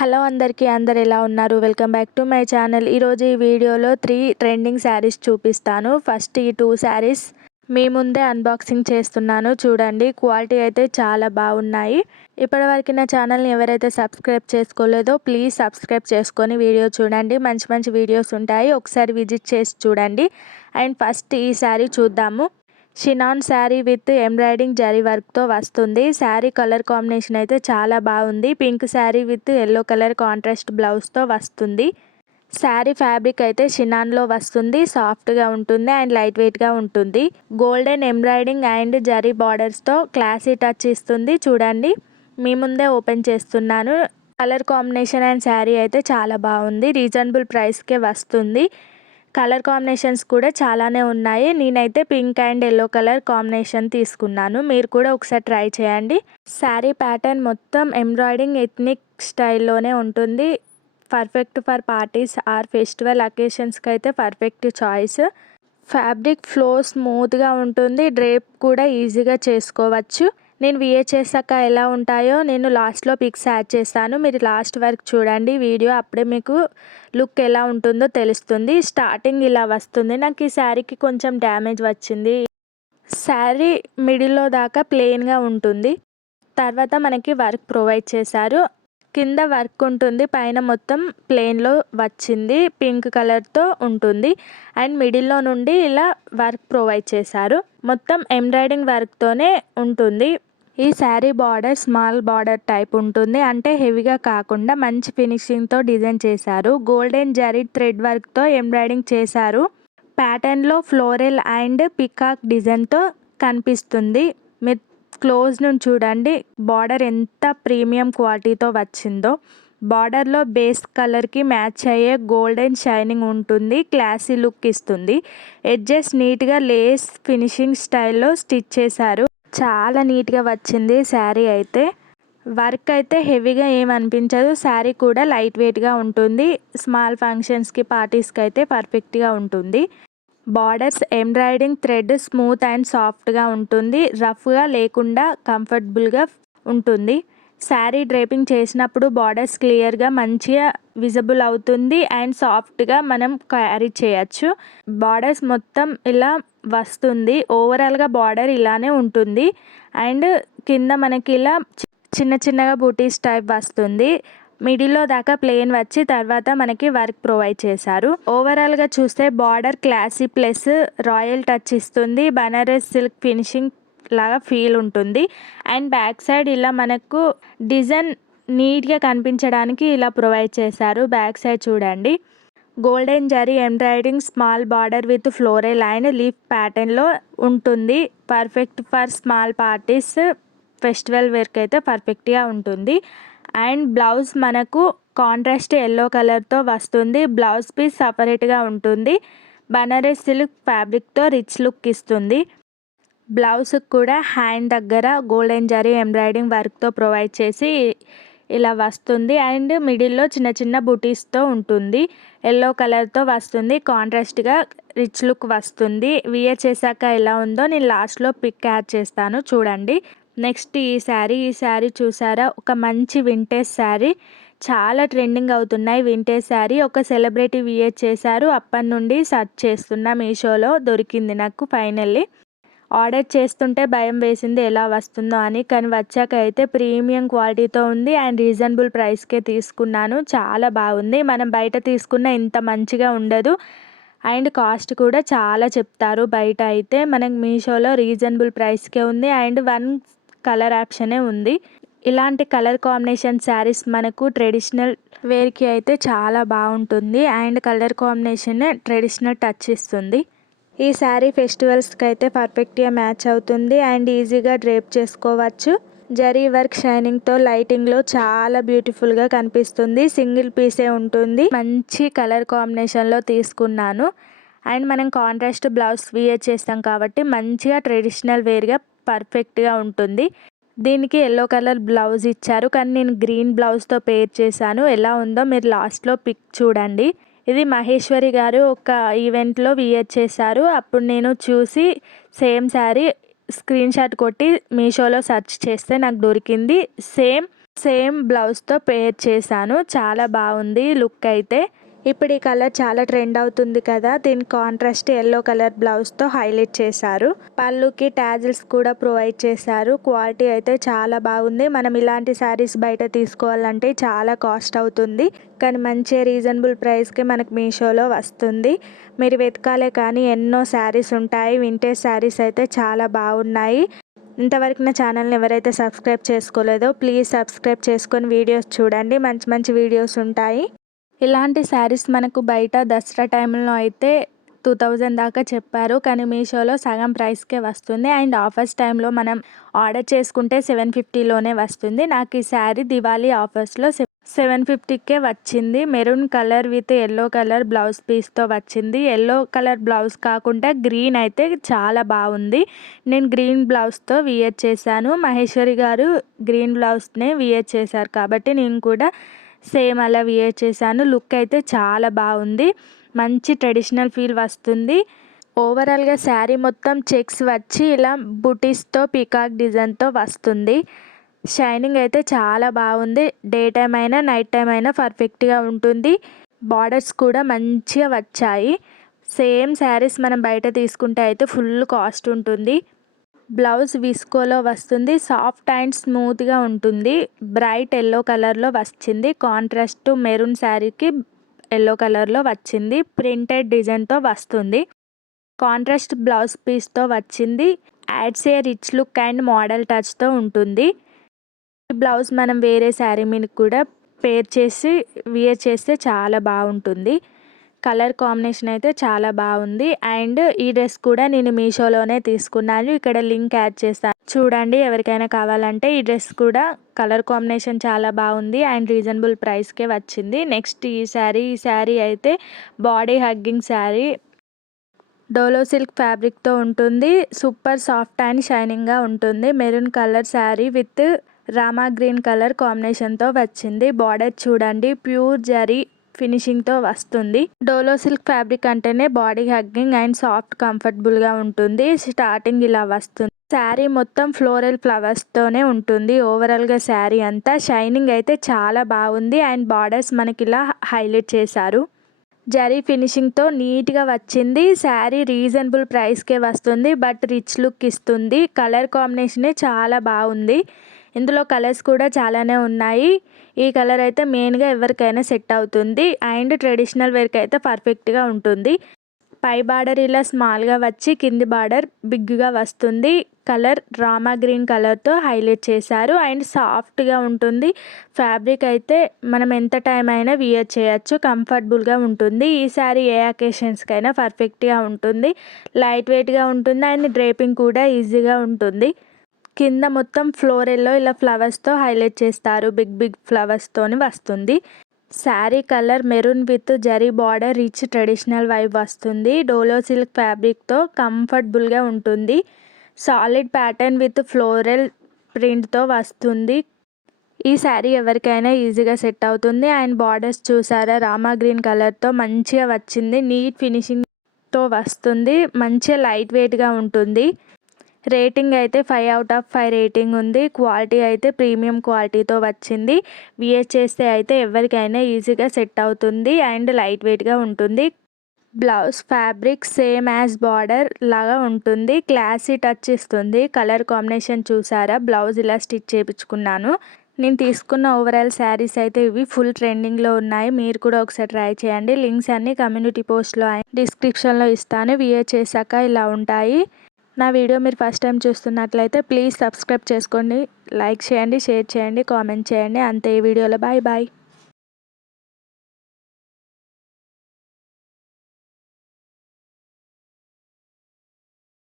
Hello అందరూ ఎలా ఉన్నారు? Welcome back to my channel. ఈరోజు ఈ వీడియోలో 3 ట్రెండింగ్ శారీస్ చూపిస్తాను. ఫస్ట్ ఈ 2 శారీస్ మీ ముందే అన్బాక్సింగ్ చేస్తున్నాను. చూడండి, క్వాలిటీ అయితే చాలా బాగున్నాయి. ఇప్పటివరకు నా ఛానల్ని ఎవరైతే సబ్స్క్రైబ్ చేసుకోలేదో ప్లీజ్ సబ్స్క్రైబ్ చేసుకొని వీడియో చూడండి. మంచి మంచి వీడియోస్ ఉంటాయి, ఒకసారి విజిట్ చేసి చూడండి. అండ్ ఫస్ట్ ఈ శారీ చూద్దాము. Chinon sari with embroidering zari వర్క్తో వస్తుంది. శారీ కలర్ కాంబినేషన్ అయితే చాలా బాగుంది. Pink sari with yellow colour contrast బ్లౌజ్తో వస్తుంది. శారీ ఫ్యాబ్రిక్ అయితే షినాన్లో వస్తుంది. సాఫ్ట్గా ఉంటుంది అండ్ లైట్ వెయిట్గా ఉంటుంది. గోల్డెన్ ఎంబ్రాయిడింగ్ అండ్ జరీ బార్డర్స్తో క్లాసీ టచ్ ఇస్తుంది. చూడండి, మీ ముందే ఓపెన్ చేస్తున్నాను. కలర్ కాంబినేషన్ అండ్ శారీ అయితే చాలా బాగుంది. రీజనబుల్ ప్రైస్కే వస్తుంది. కలర్ కాంబినేషన్స్ కూడా చాలానే ఉన్నాయి. నేనైతే pink and yellow colour combination తీసుకున్నాను. మీరు కూడా ఒకసారి ట్రై చేయండి. శారీ ప్యాటర్న్ మొత్తం ఎంబ్రాయిడింగ్ ఎథ్నిక్ స్టైల్లోనే ఉంటుంది. Perfect for parties or festival అకేషన్స్కి అయితే పర్ఫెక్ట్ చాయిస్. ఫ్యాబ్రిక్ ఫ్లో స్మూత్గా ఉంటుంది. డ్రేప్ కూడా ఈజీగా చేసుకోవచ్చు. నేను విఏ చేశాక ఎలా ఉంటాయో నేను లాస్ట్లో పిక్స్ యాడ్ చేస్తాను. మీరు లాస్ట్ వరకు చూడండి వీడియో, అప్పుడే మీకు లుక్ ఎలా ఉంటుందో తెలుస్తుంది. స్టార్టింగ్ ఇలా వస్తుంది. నాకు ఈ శారీకి కొంచెం డ్యామేజ్ వచ్చింది. శారీ మిడిల్లో దాకా ప్లెయిన్గా ఉంటుంది. తర్వాత మనకి వర్క్ ప్రొవైడ్ చేశారు. కింద వర్క్ ఉంటుంది, పైన మొత్తం ప్లెయిన్లో వచ్చింది. పింక్ కలర్తో ఉంటుంది అండ్ మిడిల్లో నుండి ఇలా వర్క్ ప్రొవైడ్ చేశారు. మొత్తం ఎంబ్రాయిడింగ్ వర్క్తోనే ఉంటుంది. ఈ sari border small border type ఉంటుంది, అంటే హెవీగా కాకుండా మంచి ఫినిషింగ్తో డిజైన్ చేశారు. గోల్డెన్ జరీ థ్రెడ్ వర్క్తో ఎంబ్రాయిడింగ్ చేశారు. ప్యాటర్న్లో ఫ్లోరల్ అండ్ పికాక్ డిజైన్తో కనిపిస్తుంది. మీరు క్లోజ్ నుంచి చూడండి, బార్డర్ ఎంత ప్రీమియం క్వాలిటీతో వచ్చిందో. బార్డర్లో బేస్ కలర్కి మ్యాచ్ అయ్యే గోల్డెన్ షైనింగ్ ఉంటుంది. క్లాసీ లుక్ ఇస్తుంది. ఎడ్జెస్ నీట్గా లేస్ ఫినిషింగ్ స్టైల్లో స్టిచ్ చేశారు. చాలా నీట్గా వచ్చింది శారీ అయితే. వర్క్ అయితే హెవీగా ఏమనిపించదు. శారీ కూడా లైట్ వెయిట్గా ఉంటుంది. స్మాల్ ఫంక్షన్స్కి పార్టీస్కి అయితే పర్ఫెక్ట్గా ఉంటుంది. Borders embroidering thread smooth and సాఫ్ట్గా ఉంటుంది. రఫ్గా లేకుండా కంఫర్టబుల్గా ఉంటుంది. శారీ డ్రేపింగ్ చేసినప్పుడు బార్డర్స్ క్లియర్గా మంచిగా విజిబుల్ అవుతుంది అండ్ సాఫ్ట్గా మనం క్యారీ చేయొచ్చు. బార్డర్స్ మొత్తం ఇలా వస్తుంది. ఓవరాల్గా బార్డర్ ఇలానే ఉంటుంది అండ్ కింద మనకి ఇలా చిన్న చిన్నగా బూటీస్ టైప్ వస్తుంది. మిడిల్లో దాకా ప్లెయిన్ వచ్చి తర్వాత మనకి వర్క్ ప్రొవైడ్ చేశారు. ఓవరాల్గా చూస్తే border classy plus royal touch ఇస్తుంది. బనారస్ సిల్క్ ఫినిషింగ్ లాగా ఫీల్ ఉంటుంది అండ్ బ్యాక్ సైడ్ ఇలా మనకు డిజైన్ నీట్గా కనిపించడానికి ఇలా ప్రొవైడ్ చేశారు. బ్యాక్ సైడ్ చూడండి, golden zari embroidering small border with floral and leaf ప్యాటర్న్లో ఉంటుంది. Perfect for small parties, festival వేర్కి అయితే పర్ఫెక్ట్గా ఉంటుంది. అండ్ బ్లౌజ్ మనకు కాంట్రాస్ట్ ఎల్లో కలర్తో వస్తుంది. బ్లౌజ్ పీస్ సపరేట్గా ఉంటుంది. బనారస్ సిల్క్ ఫ్యాబ్రిక్తో రిచ్ లుక్ ఇస్తుంది. బ్లౌజ్ కూడా హ్యాండ్ దగ్గర గోల్డెన్ జరీ ఎంబ్రాయిడింగ్ వర్క్తో ప్రొవైడ్ చేసి ఇలా వస్తుంది అండ్ మిడిల్లో చిన్న చిన్న బుటీస్తో ఉంటుంది. ఎల్లో కలర్తో వస్తుంది. కాంట్రాస్ట్గా రిచ్ లుక్ వస్తుంది. వియర్ చేశాక ఎలా ఉందో నేను లాస్ట్లో పిక్ యాడ్ చేస్తాను, చూడండి. నెక్స్ట్ ఈ శారీ చూసారా, ఒక మంచి వింటేజ్ శారీ. చాలా ట్రెండింగ్ అవుతున్నాయి వింటేజ్ శారీ. ఒక సెలబ్రిటీ వియర్ చేశారు. అప్పటి నుండి సెర్చ్ చేస్తున్నా, మీషోలో దొరికింది నాకు ఫైనల్లీ. ఆర్డర్ చేస్తుంటే భయం వేసింది ఎలా వస్తుందో అని, కానీ వచ్చాక అయితే ప్రీమియం క్వాలిటీతో ఉంది అండ్ రీజనబుల్ ప్రైస్కే తీసుకున్నాను. చాలా బాగుంది. మనం బయట తీసుకున్న ఇంత మంచిగా ఉండదు అండ్ కాస్ట్ కూడా చాలా చెప్తారు బయట అయితే. మనకు మీషోలో రీజనబుల్ ప్రైస్కే ఉంది అండ్ 1 కలర్ ఆప్షనే ఉంది. ఇలాంటి కలర్ కాంబినేషన్ శారీస్ మనకు ట్రెడిషనల్ వేర్కి అయితే చాలా బాగుంటుంది and colour combination traditional touch ఇస్తుంది. ఈ శారీ ఫెస్టివల్స్కి అయితే పర్ఫెక్ట్గా మ్యాచ్ అవుతుంది అండ్ ఈజీగా డ్రేప్ చేసుకోవచ్చు. జరీ వర్క్ షైనింగ్తో లైటింగ్లో చాలా బ్యూటిఫుల్గా కనిపిస్తుంది. సింగిల్ పీసే ఉంటుంది. మంచి కలర్ కాంబినేషన్లో తీసుకున్నాను అండ్ మనం కాంట్రాస్ట్ బ్లౌజ్ వియర్ చేస్తాం కాబట్టి మంచిగా ట్రెడిషనల్ వేర్గా పర్ఫెక్ట్గా ఉంటుంది. దీనికి ఎల్లో కలర్ బ్లౌజ్ ఇచ్చారు, కానీ నేను గ్రీన్ బ్లౌజ్తో పేర్ చేశాను. ఎలా ఉందో మీరు లాస్ట్లో పిక్ చూడండి. ఇది మహేశ్వరి గారు ఒక ఈవెంట్లో వియర్ చేశారు. అప్పుడు నేను చూసి సేమ్ శారీ స్క్రీన్ షాట్ కొట్టి మీషోలో సెర్చ్ చేస్తే నాకు దొరికింది. సేమ్ సేమ్ బ్లౌజ్తో పేర్ చేశాను. చాలా బాగుంది లుక్ అయితే. ఇప్పుడు ఈ కలర్ చాలా ట్రెండ్ అవుతుంది కదా, దీని కాంట్రాస్ట్ ఎల్లో కలర్ బ్లౌజ్తో హైలైట్ చేశారు. పళ్ళుకి టాజిల్స్ కూడా ప్రొవైడ్ చేశారు. క్వాలిటీ అయితే చాలా బాగుంది. మనం ఇలాంటి శారీస్ బయట తీసుకోవాలంటే చాలా కాస్ట్ అవుతుంది, కానీ మంచి రీజనబుల్ ప్రైస్కి మనకు మీషోలో వస్తుంది. మీరు వెతకాలే కానీ ఎన్నో శారీస్ ఉంటాయి. వింటేజ్ శారీస్ అయితే చాలా బాగున్నాయి. ఇంతవరకు నా ఛానల్ని ఎవరైతే సబ్స్క్రైబ్ చేసుకోలేదో ప్లీజ్ సబ్స్క్రైబ్ చేసుకొని వీడియోస్ చూడండి. మంచి మంచి వీడియోస్ ఉంటాయి. ఇలాంటి శారీస్ మనకు బయట దసరా టైంలో అయితే 2000 దాకా చెప్పారు, కానీ మీషోలో సగం ప్రైస్కే వస్తుంది. అండ్ ఆఫర్స్ టైంలో మనం ఆర్డర్ చేసుకుంటే 750లోనే వస్తుంది. నాకు ఈ శారీ దివాళీ ఆఫర్స్లో 750కే వచ్చింది. Maroon colour with yellow colour blouse పీస్తో వచ్చింది. ఎల్లో కలర్ బ్లౌజ్ కాకుండా గ్రీన్ అయితే చాలా బాగుంది. నేను గ్రీన్ బ్లౌజ్తో వియర్ చేశాను. మహేశ్వరి గారు గ్రీన్ బ్లౌజ్నే వియర్ చేశారు కాబట్టి నేను కూడా సేమ్ అలా వియర్ చేశాను. లుక్ అయితే చాలా బాగుంది. మంచి ట్రెడిషనల్ ఫీల్ వస్తుంది. ఓవరాల్గా శారీ మొత్తం చెక్స్ వచ్చి ఇలా బుటీస్తో పీకాక్ డిజైన్తో వస్తుంది. షైనింగ్ అయితే చాలా బాగుంది. డే టైం అయినా నైట్ టైం అయినా పర్ఫెక్ట్గా ఉంటుంది. బార్డర్స్ కూడా మంచిగా వచ్చాయి. సేమ్ శారీస్ మనం బయట తీసుకుంటే అయితే ఫుల్ కాస్ట్ ఉంటుంది. బ్లౌజ్ విస్కోలో వస్తుంది. సాఫ్ట్ అండ్ స్మూత్గా ఉంటుంది. బ్రైట్ ఎల్లో కలర్లో వచ్చింది. కాంట్రాస్ట్ మెరూన్ శారీకి ఎల్లో కలర్లో వచ్చింది. ప్రింటెడ్ డిజైన్తో వస్తుంది. కాంట్రాస్ట్ బ్లౌజ్ పీస్తో వచ్చింది. Adds a rich look and model టచ్తో ఉంటుంది. ఈ బ్లౌజ్ మనం వేరే శారీ మీద కూడా పేర్ చేసి వియర్ చేస్తే చాలా బాగుంటుంది. కలర్ కాంబినేషన్ అయితే చాలా బాగుంది. అండ్ ఈ డ్రెస్ కూడా నేను మీషోలోనే తీసుకున్నాను. ఇక్కడ లింక్ యాడ్ చేస్తాను, చూడండి. ఎవరికైనా కావాలంటే ఈ డ్రెస్ కూడా కలర్ కాంబినేషన్ చాలా బాగుంది అండ్ రీజనబుల్ ప్రైస్కే వచ్చింది. నెక్స్ట్ ఈ శారీ అయితే body hugging sari. Dola silk ఫ్యాబ్రిక్తో ఉంటుంది. సూపర్ సాఫ్ట్ అండ్ షైనింగ్గా ఉంటుంది. Maroon colour sari with Rama green colour కాంబినేషన్తో వచ్చింది. బార్డర్ చూడండి, ప్యూర్ జరీ ఫినిషింగ్తో వస్తుంది. డోలో సిల్క్ ఫ్యాబ్రిక్ అంటేనే బాడీ హగ్గింగ్ అండ్ సాఫ్ట్ కంఫర్టబుల్గా ఉంటుంది. స్టార్టింగ్ ఇలా వస్తుంది. శారీ మొత్తం ఫ్లోరల్ ఫ్లవర్స్తోనే ఉంటుంది. ఓవరాల్గా శారీ అంతా షైనింగ్ అయితే చాలా బాగుంది. అండ్ బార్డర్స్ మనకి ఇలా హైలైట్ చేశారు. జరీ ఫినిషింగ్తో నీట్గా వచ్చింది. శారీ రీజనబుల్ ప్రైస్కే వస్తుంది, బట్ రిచ్ లుక్ ఇస్తుంది. కలర్ కాంబినేషనే చాలా బాగుంది. ఇందులో కలర్స్ కూడా చాలానే ఉన్నాయి. ఈ కలర్ అయితే మెయిన్గా ఎవరికైనా సెట్ అవుతుంది అండ్ ట్రెడిషనల్ వేర్కి అయితే పర్ఫెక్ట్గా ఉంటుంది. పై బార్డర్ ఇలా స్మాల్గా వచ్చి కింది బార్డర్ బిగ్గా వస్తుంది. కలర్ రామా గ్రీన్ కలర్తో హైలైట్ చేశారు అండ్ సాఫ్ట్గా ఉంటుంది. ఫ్యాబ్రిక్ అయితే మనం ఎంత టైం అయినా వియర్ చేయొచ్చు, కంఫర్టబుల్గా ఉంటుంది. ఈ శారీ ఏ అకేషన్స్కైనా పర్ఫెక్ట్గా ఉంటుంది. లైట్ వెయిట్గా ఉంటుంది అండ్ డ్రేపింగ్ కూడా ఈజీగా ఉంటుంది. కింద మొత్తం ఫ్లోరల్లో ఇలా ఫ్లవర్స్తో హైలైట్ చేస్తారు. బిగ్ ఫ్లవర్స్తోని వస్తుంది. Sari colour maroon with zari border rich traditional vibe వస్తుంది. డోలో సిల్క్ ఫ్యాబ్రిక్తో కంఫర్టబుల్గా ఉంటుంది. సాలిడ్ ప్యాటర్న్ విత్ ఫ్లోరల్ ప్రింట్తో వస్తుంది. ఈ శారీ ఎవరికైనా ఈజీగా సెట్ అవుతుంది. అండ్ బార్డర్స్ చూసారా, రామా గ్రీన్ కలర్తో మంచిగా వచ్చింది. నీట్ ఫినిషింగ్తో వస్తుంది. మంచిగా లైట్ వెయిట్గా ఉంటుంది. రేటింగ్ అయితే 5/5 రేటింగ్ ఉంది. క్వాలిటీ అయితే ప్రీమియం క్వాలిటీతో వచ్చింది. వియర్ చేస్తే అయితే ఎవరికైనా ఈజీగా సెట్ అవుతుంది అండ్ లైట్ వెయిట్గా ఉంటుంది. Blouse fabric same as border లాగా ఉంటుంది. క్లాసీ టచ్ ఇస్తుంది. కలర్ కాంబినేషన్ చూసారా, బ్లౌజ్ ఇలా స్టిచ్ చేయించుకున్నాను. నేను తీసుకున్న ఓవరాల్ శారీస్ అయితే ఇవి ఫుల్ ట్రెండింగ్లో ఉన్నాయి. మీరు కూడా ఒకసారి ట్రై చేయండి. లింక్స్ అన్నీ కమ్యూనిటీ పోస్ట్లో డిస్క్రిప్షన్లో ఇస్తాను. వియర్ చేశాక ఇలా ఉంటాయి. నా వీడియో మీరు ఫస్ట్ టైం చూస్తున్నట్లయితే ప్లీజ్ సబ్స్క్రైబ్ చేసుకోండి, లైక్ చేయండి, షేర్ చేయండి, కామెంట్ చేయండి. అంతే ఈ వీడియోలో. Bye bye.